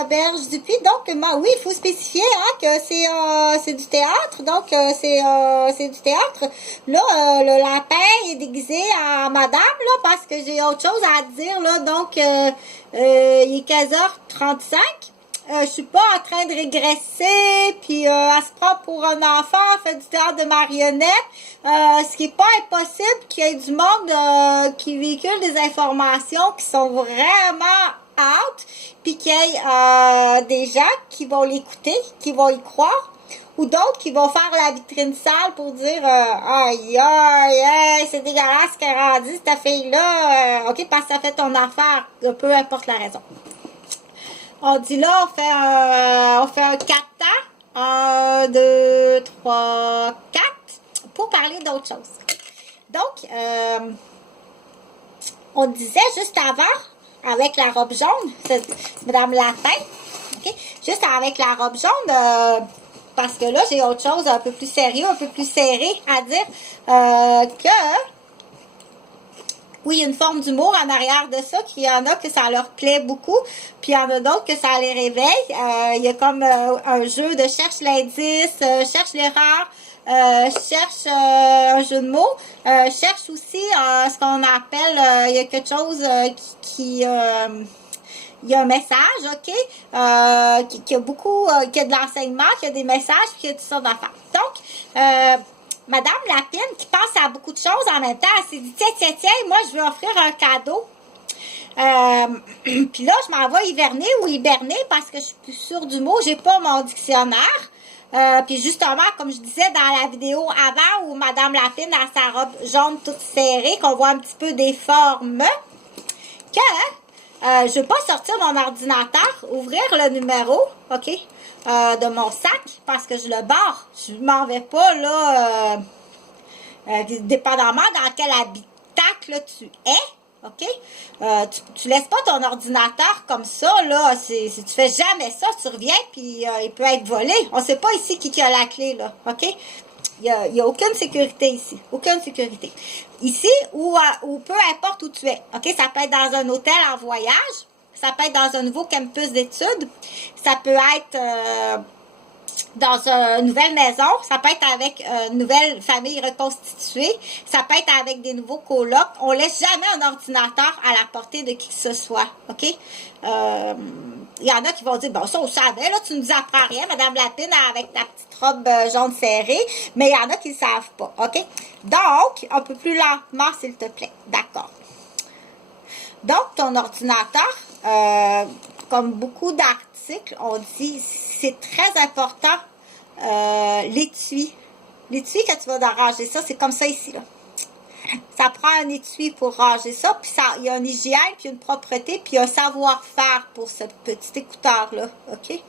Roberge Dupuis. Donc, oui, il faut spécifier hein, que c'est du théâtre. Donc, c'est du théâtre. Là, le lapin est déguisé en madame, là, parce que j'ai autre chose à dire, là. Donc, il est 15h35. Je suis pas en train de régresser, puis elle se prend pour un enfant, fait du théâtre de marionnettes, ce qui est pas impossible qu'il y ait du monde qui véhicule des informations qui sont vraiment out, puis qu'il y ait des gens qui vont l'écouter, qui vont y croire, ou d'autres qui vont faire la vitrine sale pour dire aïe aïe, c'est dégueulasse ce qu'elle a rendu cette fille-là, ok, parce que ça fait ton affaire, peu importe la raison. On dit là, on fait un 4 temps. 1, 2, 3, 4. Pour parler d'autre chose. Donc, on disait juste avant, avec la robe jaune, c'est Madame Lapin, okay? Juste avec la robe jaune, parce que là, j'ai autre chose un peu plus sérieux, un peu plus serré à dire, que oui, il y a une forme d'humour en arrière de ça, qu'il y en a que ça leur plaît beaucoup, puis il y en a d'autres que ça les réveille. Il y a comme un jeu de cherche l'indice, cherche l'erreur, cherche un jeu de mots, cherche aussi ce qu'on appelle, il y a quelque chose il y a un message, ok, qui a beaucoup, qui a de l'enseignement, qui a des messages, puis qui a toutes sortes d'affaires. Donc, Madame Lapine, qui pense à beaucoup de choses en même temps, elle s'est dit, tiens, moi, je veux offrir un cadeau. Puis là, je m'en vais hiverner ou hiberner parce que je suis plus sûre du mot. J'ai pas mon dictionnaire. Puis justement, comme je disais dans la vidéo avant où Madame Lapine a sa robe jaune toute serrée, qu'on voit un petit peu des formes, que je ne veux pas sortir mon ordinateur, ouvrir le numéro, ok, de mon sac, parce que je le barre. Je m'en vais pas, là, dépendamment dans quel habitacle tu es, ok? Tu laisses pas ton ordinateur comme ça, là, tu fais jamais ça, tu reviens, puis il peut être volé. On sait pas ici qui a la clé, là, ok? Il y a aucune sécurité ici, aucune sécurité. Ici, ou peu importe où tu es, ok? Ça peut être dans un hôtel en voyage, ça peut être dans un nouveau campus d'études, ça peut être dans une nouvelle maison, ça peut être avec une nouvelle famille reconstituée, ça peut être avec des nouveaux colocs. On laisse jamais un ordinateur à la portée de qui que ce soit, ok? Il y en a qui vont dire, bon, ça on savait, là, tu nous apprends rien, Madame Lapine, avec ta petite robe jaune serrée, mais il y en a qui ne savent pas, ok? Donc, un peu plus lentement, s'il te plaît, d'accord. Donc, ton ordinateur, comme beaucoup d'articles, on dit, c'est très important, l'étui. L'étui, quand tu vas ranger ça, c'est comme ça ici, là. Ça prend un étui pour ranger ça, puis il y a une hygiène, puis une propreté, puis un savoir-faire pour ce petit écouteur-là, ok?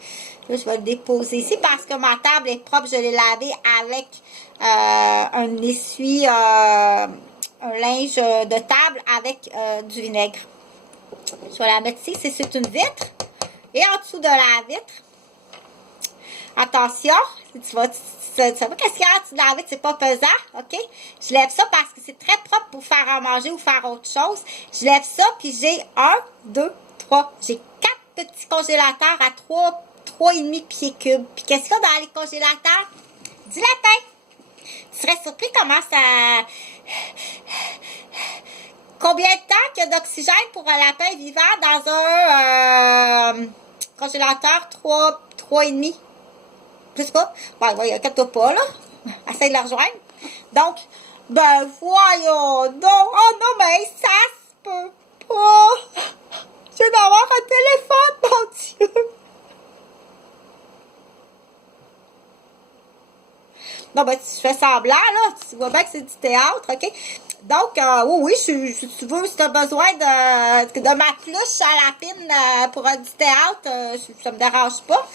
Là, je vais le déposer ici parce que ma table est propre, je l'ai lavée avec un essuie, un linge de table avec du vinaigre. Je vais la mettre ici, c'est une vitre. Et en dessous de la vitre, attention, tu vois qu'est-ce qu'il y a en dessous de la vitre, c'est pas pesant, ok? Je lève ça parce que c'est très propre pour faire à manger ou faire autre chose. Je lève ça, puis j'ai 1, 2, 3, j'ai 4 petits congélateurs à 3,5 pieds cubes. Puis qu'est-ce qu'il y a dans les congélateurs? Du lapin. Tu serais surpris comment ça... Combien de temps qu'il y a d'oxygène pour un lapin vivant dans un congélateur 3,5? Je sais pas. Ouais, inquiète-toi pas, là. Essaye de la rejoindre. Donc, ben, voyons donc. Oh non, mais ça se peut pas. Je viens d'avoir un téléphone, mon Dieu. Non, ben, tu fais semblant, là. Tu vois bien que c'est du théâtre, OK? Donc, oui, si tu veux, si tu as besoin de ma pluche à lapine pour du théâtre, ça me dérange pas.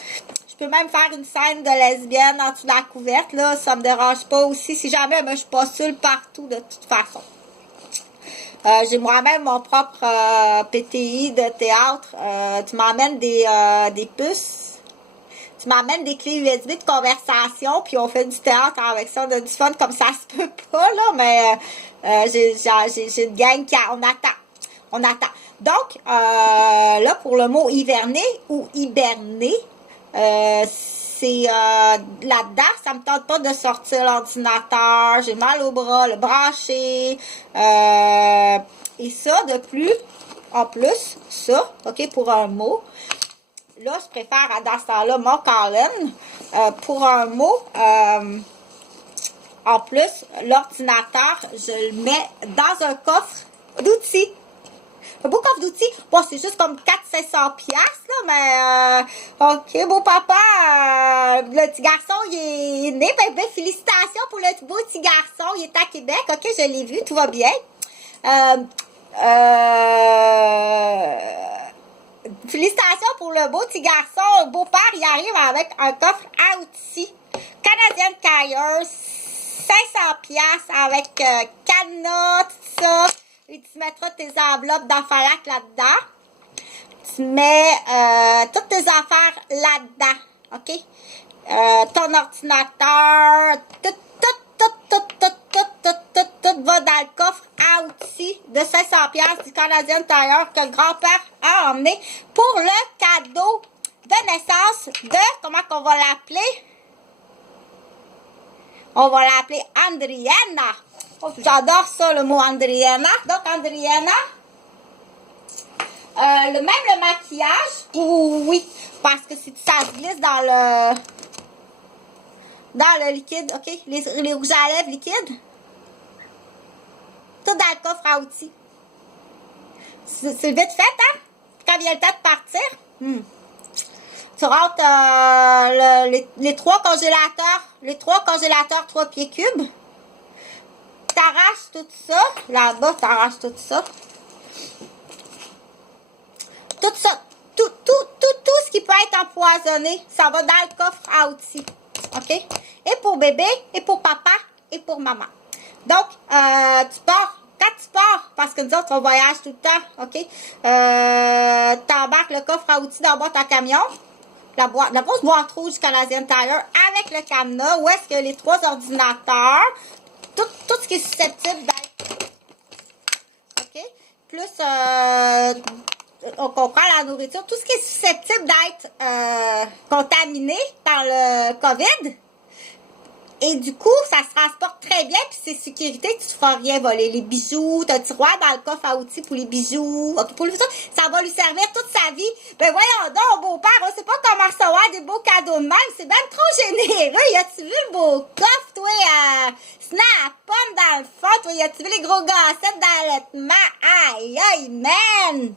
Je peux même faire une scène de lesbienne en dessous de la couverte, là. Ça me dérange pas aussi. Si jamais, je suis pas seule partout, de toute façon. J'ai moi-même mon propre PTI de théâtre. Tu m'emmènes des puces. Tu m'amènes des clés USB de conversation, puis on fait du théâtre avec ça, on a du fun comme ça se peut pas, là, mais j'ai une gang on attend. Donc, là, pour le mot hiverner ou hiberner, c'est là-dedans, ça me tente pas de sortir l'ordinateur, j'ai mal au bras, le branché, et ça, de plus, en plus, ça, ok, pour un mot. Là, je préfère, dans ce temps-là, mon Colin. Pour un mot, en plus, l'ordinateur, je le mets dans un coffre d'outils. Un beau coffre d'outils. Bon, c'est juste comme 400-500 piastres, là, mais ok, beau papa, le petit garçon, il est né. Ben, félicitations pour le beau petit garçon. Il est à Québec. Ok, je l'ai vu, tout va bien. Félicitations pour le beau petit garçon. Le beau-père, il arrive avec un coffre à outils. Canadian Tire, 500 piastres avec cadenas, tout ça. Et tu mettras tes enveloppes d'Enfalac là-dedans. Tu mets toutes tes affaires là-dedans. OK? Ton ordinateur, tout va dans le coffre à outils de 500 piastres du Canadian Tire que le grand-père a emmené pour le cadeau de naissance de, comment qu'on va l'appeler? On va l'appeler Andriana. Oh, j'adore ça, le mot Andriana. Donc, Andriana, même le maquillage, oui, parce que ça se glisse dans le liquide, OK? Les rouges à lèvres liquides. Tout dans le coffre à outils. C'est vite fait, hein? Quand vient le temps de partir, tu rentres les trois congélateurs 3 pieds cubes. T'arraches tout ça. Là-bas, t'arraches tout ça. Tout ça. Tout ce qui peut être empoisonné, ça va dans le coffre à outils. OK? Et pour bébé, et pour papa, et pour maman. Donc, tu pars. Quand tu pars, parce que nous autres, on voyage tout le temps, OK? T'embarques le coffre à outils dans ton camion. La grosse boîte rouge du Canadian Tire avec le cadenas, où est-ce que les 3 ordinateurs, tout ce qui est susceptible d'être, OK? Plus, on comprend la nourriture, tout ce qui est susceptible d'être contaminé par le COVID. Et du coup, ça se transporte très bien, puis c'est sécurité, tu ne te feras rien voler. Les bijoux, tu as un tiroir dans le coffre à outils pour les bijoux. Pour le futur, ça va lui servir toute sa vie. Ben voyons donc, beau-père, on sait pas comment recevoir des beaux cadeaux de même. C'est bien trop généreux. Y a-tu vu le beau coffre, toi, snap, pomme dans le fond, toi? Y a-tu vu les gros gassettes d'allaitement? Aïe, aïe, man!